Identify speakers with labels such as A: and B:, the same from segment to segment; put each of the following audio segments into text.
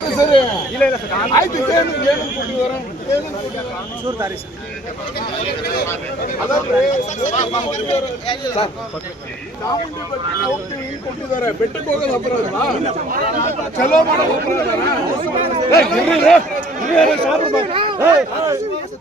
A: ಸರಿ ಆಯ್ತು ಏನು ಏನು
B: ಸರ್
A: ಬೆಟ್ಟಕ್ಕೆ ಹೋಗ್ತೀವಿ ಇಲ್ಲಿ ಕೊಟ್ಟಿದ್ದಾರೆ ಬೆಟ್ಟಕ್ಕೆ ಹೋಗೋದು ಅಪರಾಧ ಚಲೋ ಮಾಡೋದು ಅಪರಾಧ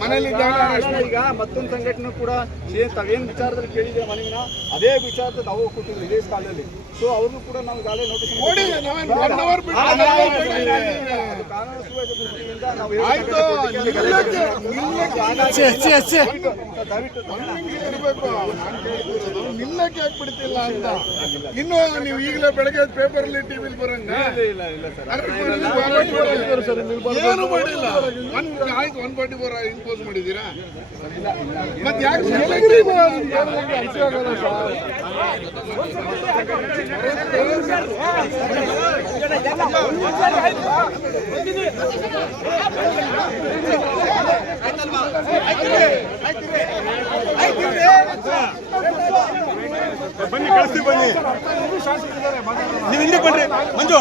A: ಮನೇಲಿ
B: ಈಗ ಈಗ ಮತ್ತೊಂದು ಸಂಘಟನೆ ಕೂಡ ತಾವೇನು ವಿಚಾರದಲ್ಲಿ ಕೇಳಿದ್ರೆ ಮನೆಗಿನ ಅದೇ ವಿಚಾರದ ನಾವು ಕೊಟ್ಟಿದ್ರು ಇದೇ ಕಾಲದಲ್ಲಿ. ಸೊ ಅವ್ರನ್ನು ಕೂಡ ನಾವು ಈಗಾಗಲೇ ನೋಟಿಸ್ ಕಾನೂನು ಸುವ್ಯವಸ್ಥೆ ದೃಷ್ಟಿಯಿಂದ ನಾವು
A: ನಿಲ್ಲಕ್ಕೆ ನಿಲ್ಲಕ್ಕೆ.
B: ದಯವಿಟ್ಟು
A: ಇರಬೇಕು. ನಾನು ಯಾಕೆ ಬಿಡ್ತಿಲ್ಲ ಅಂತ. ಇನ್ನು ನೀವು ಈಗಲೇ ಬೆಳಗ್ಗೆ ಪೇಪರ್ ಅಲ್ಲಿ ಟಿವಿಲಿ ಬರಂಗ.
B: ಇಲ್ಲ ಇಲ್ಲ ಸರ್.
A: ಏನು ಮಾಡಿಲ್ಲ ಒನ್ ಆಯ್ತು ಒನ್ ಫಾರ್ಟಿ ಫೋರ್ ಇಂಪೋಸ್ ಮಾಡಿದ್ದೀರಾ? ಮತ್ತೆ ಯಾಕೆ
C: ಬನ್ನಿ ಕಳಿಸ್ತೀವಿ ಬನ್ನಿ. ನೀವು ಹಿಂದೆ ಬನ್ನಿ ಮಂಜು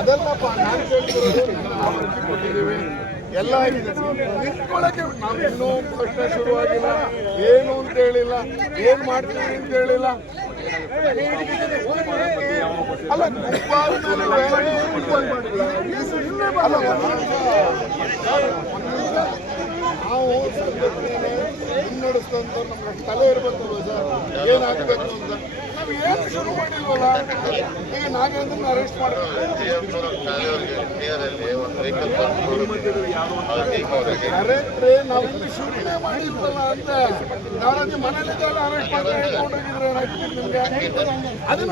A: ಅದಲ್ಲಪ್ಪ ನಾನು ಕೇಳ್ತಿರೋದು ನಾವು ಅರ್ಜಿ ಕೊಟ್ಟಿದ್ದೀವಿ ಎಲ್ಲ ಇದೆ ನಿಂತ್ಕೊಳ್ಳೋಕೆ ನಾವು ಇನ್ನೂ ಪ್ರಶ್ನೆ ಶುರುವಾಗಿಲ್ಲ. ಏನು ಅಂತ ಹೇಳಿಲ್ಲ. ಏನು ಮಾಡ್ತೀವಿ ಅಂತ ಹೇಳಿಲ್ಲ. ಅಲ್ಲ. ನಾವು ಸಂಘಟನೆ ಮುನ್ನಡೆಸ್ತಂತ ನಮ್ಗೆ ತಲೆ ಇರ್ಬೇಕಲ್ವ ಸರ್? ಏನಾಗಬೇಕು ಅಂತ? ಶುರು ಮಾಡಿಲ್ವಲ್ಲ ಈಗ ಅರೆಸ್ಟ್ ಮಾಡಬೇಕು ಕರೆಕ್ಟ್ರೆ ನಾವು ಇಲ್ಲಿ ಶೂಟಿಂಗ್ ಮಾಡಿದ್ವಲ್ಲ ಅಂತ ನಾಳೆ ಮನೇಲಿದ್ದಾಗ ಅರೆಸ್ಟ್ ಮಾಡಿದ್ರೆ. ಹೇಳ್ಕೊಂಡೋಗಿದ್ರೆ ಏನಾಗ್ತಿತ್ತು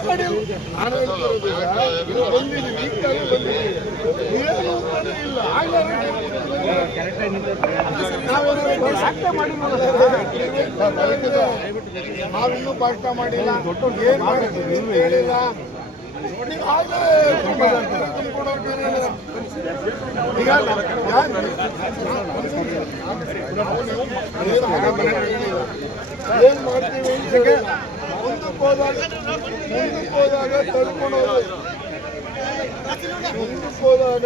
A: ಮಾಡಿ ನಾನು ಹೇಳ್ತಿರೋದು ಈಗ, ಬಂದಿದ್ದೀವಿ ಬಂದಿದ್ದೀವಿ ಏನು ಅಂತಾನೆ ಇಲ್ಲ ಆಗ್ಲೇ ನಾವಿನ್ನೂ ಭಾಷಣ ಮಾಡಿಲ್ಲ ಏನ್ ಮಾಡಿದ್ದೀವಿ ಪಾಠ ಹೇಳಿಲ್ಲ. ಈಗ ಏನು ಮಾಡ್ತೀವಿ. ಮುಂದಕ್ಕೆ ಹೋದಾಗ ಮುಂದಕ್ಕೆ ಹೋದಾಗ ತಳ್ಕೊಂಡು ಹೋಗೋದು ಮುಂದಕ್ಕೆ ಹೋದಾಗ